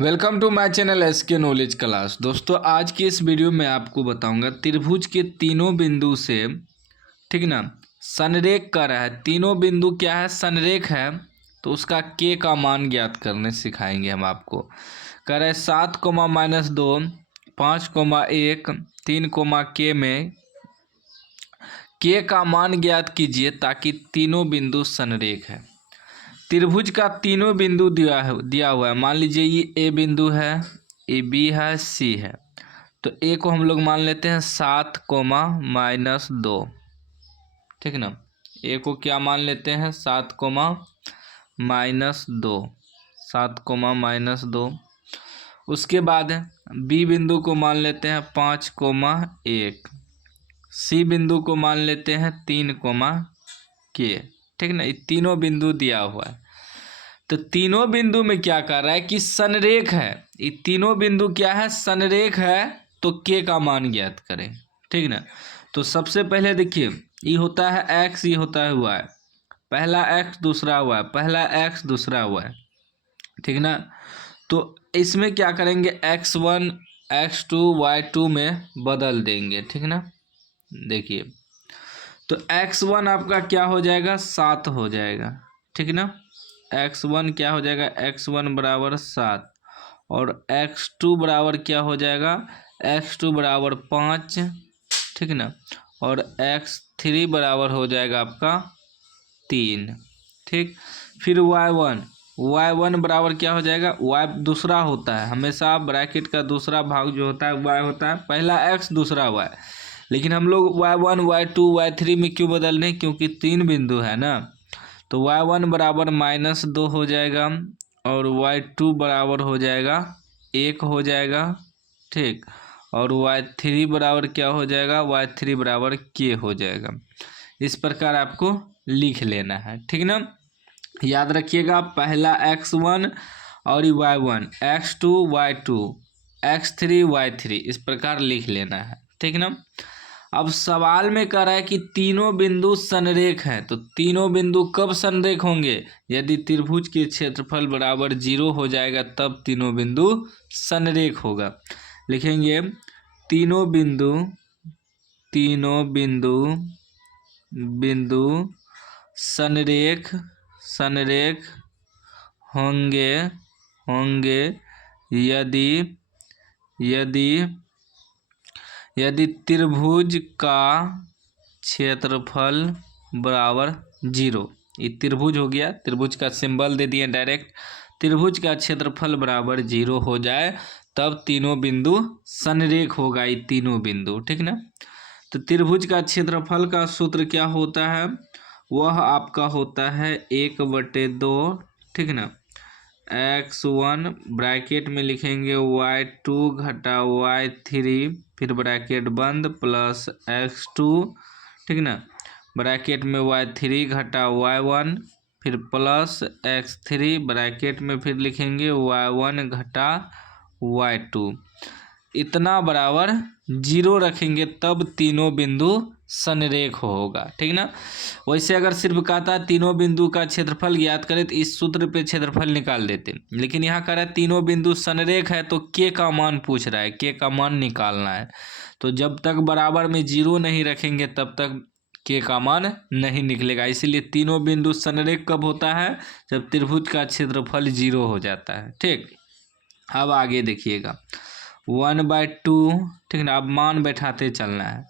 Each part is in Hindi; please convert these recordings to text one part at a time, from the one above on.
Welcome to my channel SK knowledge class. दोस्तों आज की इस वीडियो में आपको बताऊंगा त्रिभुज के तीनों बिंदु से, ठीक ना, संरेख कर रहा है। तीनों बिंदु क्या है, संरेख है, तो उसका के का मान ज्ञात करने सिखाएंगे हम आपको। कह रहे 7, -2, 5, 1, 3, के में के का मान ज्ञात कीजिए ताकि तीनों बिंदु संरेख है। त्रिभुज का तीनों बिंदु दिया हुआ है। मान लीजिए ये ए बिंदु है, ये बी है, सी है। तो ए को हम लोग मान लेते हैं 7, -2, ठीक ना। ए को क्या मान लेते हैं 7, -2, 7, -2। उसके बाद बी बिंदु को मान लेते हैं 5, 1। सी बिंदु को मान लेते हैं 3, के, ठीक ना। ये तीनों बिंदु दिया हुआ है। तो तीनों बिंदु में क्या कर रहा है कि संरेख है। ये तीनों बिंदु क्या है, संरेख है, तो के का मान ज्ञात करें, ठीक ना। तो सबसे पहले देखिए, ये होता है एक्स, ये होता है वाई। पहला एक्स दूसरा वाई, पहला एक्स दूसरा वाई, ठीक ना। तो इसमें क्या करेंगे, x1 x2 y2 में बदल देंगे, ठीक ना। देखिए तो x1 आपका क्या हो जाएगा, 7 हो जाएगा, ठीक ना। x1 क्या हो जाएगा, x1 बराबर 7, और x2 बराबर क्या हो जाएगा, x2 बराबर 5, ठीक ना। और x3 बराबर हो जाएगा आपका 3, ठीक। फिर y1 बराबर क्या हो जाएगा, y दूसरा होता है, हमेशा ब्रैकेट का दूसरा भाग जो होता है y होता है, पहला x दूसरा y। लेकिन हम लोग y1 y2 y3 में क्यों बदल रहे हैं, क्योंकि तीन बिंदु है ना। तो y1 बराबर -2 हो जाएगा, और y2 बराबर हो जाएगा 1 हो जाएगा, ठीक। और y3 बराबर क्या हो जाएगा, y3 बराबर k हो जाएगा। इस प्रकार आपको लिख लेना है, ठीक ना। याद रखिएगा, पहला x1 और y1, x2 y2, x3 y3, इस प्रकार लिख लेना है, ठीक ना। अब सवाल में कह रहा है कि तीनों बिंदु संरेख हैं। तो तीनों बिंदु कब संरेख होंगे, यदि त्रिभुज के क्षेत्रफल बराबर 0 हो जाएगा तब तीनों बिंदु संरेख होगा। लिखेंगे तीनों बिंदु संरेख होंगे यदि त्रिभुज का क्षेत्रफल बराबर 0। ये त्रिभुज हो गया, त्रिभुज का सिंबल दे दिए डायरेक्ट। त्रिभुज का क्षेत्रफल बराबर 0 हो जाए तब तीनों बिंदु संरेख होगा, ये तीनों बिंदु, ठीक ना। तो त्रिभुज का क्षेत्रफल का सूत्र क्या होता है, वह आपका होता है 1/2, ठीक ना। x1 ब्रैकेट में लिखेंगे y2 घटा y3, फिर ब्रैकेट बंद, प्लस x2, ठीक ना, ब्रैकेट में y3 घटा y1, फिर प्लस x3 ब्रैकेट में फिर लिखेंगे y1 घटा y2, इतना बराबर 0 रखेंगे तब तीनों बिंदु संरेख होगा, ठीक ना। वैसे अगर सिर्फ कहता है तीनों बिंदु का क्षेत्रफल ज्ञात करें तो इस सूत्र पे क्षेत्रफल निकाल देते, लेकिन यहाँ कह रहा है तीनों बिंदु संरेख है तो के का मान पूछ रहा है, के का मान निकालना है। तो जब तक बराबर में 0 नहीं रखेंगे तब तक के का मान नहीं निकलेगा। इसीलिए तीनों बिंदु संरेख कब होता है, जब त्रिभुज का क्षेत्रफल 0 हो जाता है, ठीक। अब आगे देखिएगा 1/2, ठीक ना। अब मान बैठाते चलना है।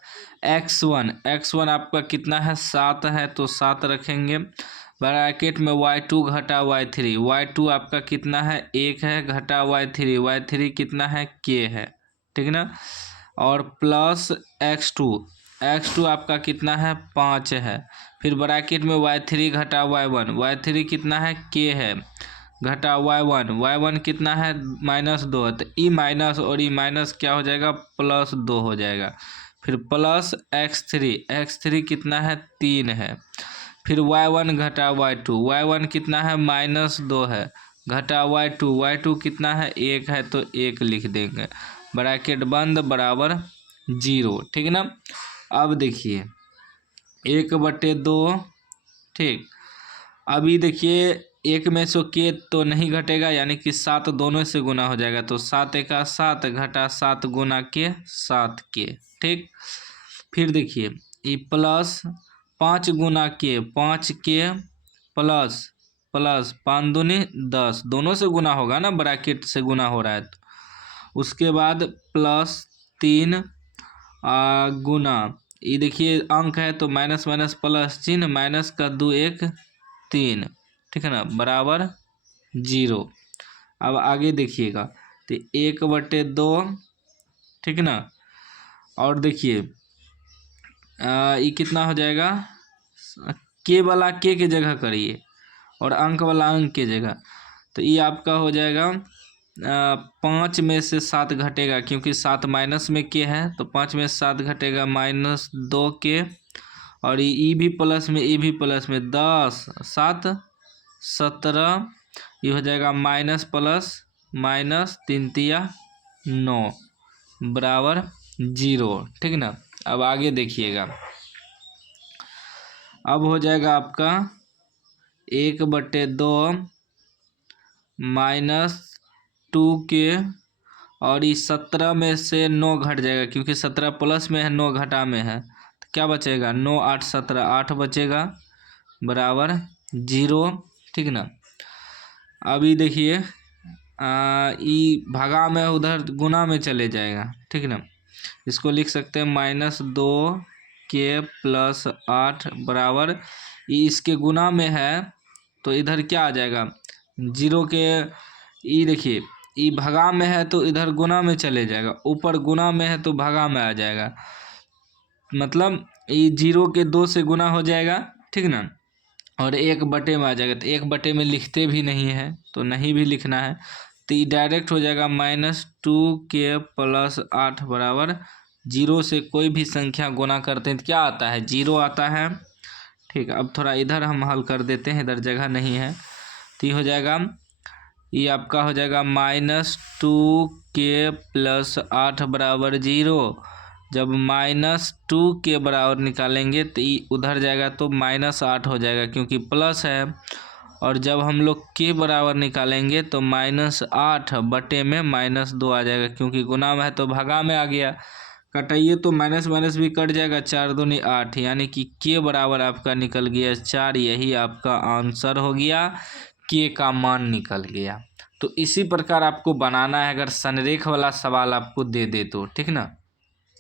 x1 आपका कितना है, 7 है, तो 7 रखेंगे। ब्रैकेट में y2 घटा y3 आपका कितना है, 1 है, घटा y3 कितना है, k है, ठीक ना। और प्लस x2 आपका कितना है, 5 है। फिर ब्रैकेट में y3 घटा y3 कितना है, k है, घटा y1 कितना है, -2 है। तो ई माइनस और ई माइनस क्या हो जाएगा, +2 हो जाएगा। फिर प्लस x3 कितना है, 3 है। फिर y1 घटा y1 कितना है, -2 है, घटा y2 कितना है, 1 है, तो 1 लिख देंगे, ब्रैकेट बंद, बराबर 0, ठीक ना। अब देखिए 1/2, ठीक। अभी देखिए एक में से के तो नहीं घटेगा, यानी कि 7 दोनों से गुना हो जाएगा। तो 7 एका 7 घटा 7 गुना के 7 के। ठीक, फिर देखिए ये प्लस 5 गुना के 5 के प्लस प्लस 5 दूनी 10, दोनों से गुना होगा ना, ब्रैकेट से गुना हो रहा है तो। उसके बाद प्लस 3 गुना, ये देखिए अंक है तो माइनस माइनस प्लस चिन्ह, माइनस का 2 1 3, ठीक है ना, बराबर 0। अब आगे देखिएगा तो 1/2, ठीक है ना। और देखिए ये कितना हो जाएगा, के वाला के जगह करिए और अंक वाला अंक के जगह, तो ये आपका हो जाएगा 5 में से 7 घटेगा, क्योंकि 7 माइनस में के है तो 5 में से 7 घटेगा -2 के, और ये भी प्लस में, ये भी प्लस में, 10 7 17, ये हो जाएगा माइनस प्लस माइनस 3 तिया 9 बराबर 0, ठीक ना। अब आगे देखिएगा, अब हो जाएगा आपका 1/2 -2 के, और ये 17 में से 9 घट जाएगा, क्योंकि 17 प्लस में है 9 घटा में है, तो क्या बचेगा, 9 8 17, 8 बचेगा बराबर 0, ठीक ना। अभी देखिए ई भागा में उधर गुना में चले जाएगा, ठीक ना। इसको लिख सकते हैं -2 के प्लस 8 बराबर, ये इसके गुना में है तो इधर क्या आ जाएगा 0 के, ये देखिए ये भगा में है तो इधर गुना में चले जाएगा, ऊपर गुना में है तो भगा में आ जाएगा, मतलब ये 0 के 2 से गुना हो जाएगा, ठीक ना, और 1/2 में आ जाएगा। तो 1/2 में लिखते भी नहीं है तो नहीं भी लिखना है, तो ये डायरेक्ट हो जाएगा -2 के प्लस 8 बराबर 0 से कोई भी संख्या गुना करते हैं तो क्या आता है, 0 आता है। ठीक, अब थोड़ा इधर हम हल कर देते हैं, इधर जगह नहीं है, तो ये हो जाएगा, ये आपका हो जाएगा -2 के प्लस 8 बराबर 0। जब -2 के बराबर निकालेंगे तो ये उधर जाएगा तो -8 हो जाएगा, क्योंकि प्लस है, और जब हम लोग के बराबर निकालेंगे तो -8 बटे में -2 आ जाएगा, क्योंकि गुना में है तो भागा में आ गया, कटाइए तो माइनस माइनस भी कट जाएगा, 4 दूनी 8, यानी कि के बराबर आपका निकल गया 4। यही आपका आंसर हो गया, के का मान निकल गया। तो इसी प्रकार आपको बनाना है अगर संरेख वाला सवाल आपको दे दे तो, ठीक ना।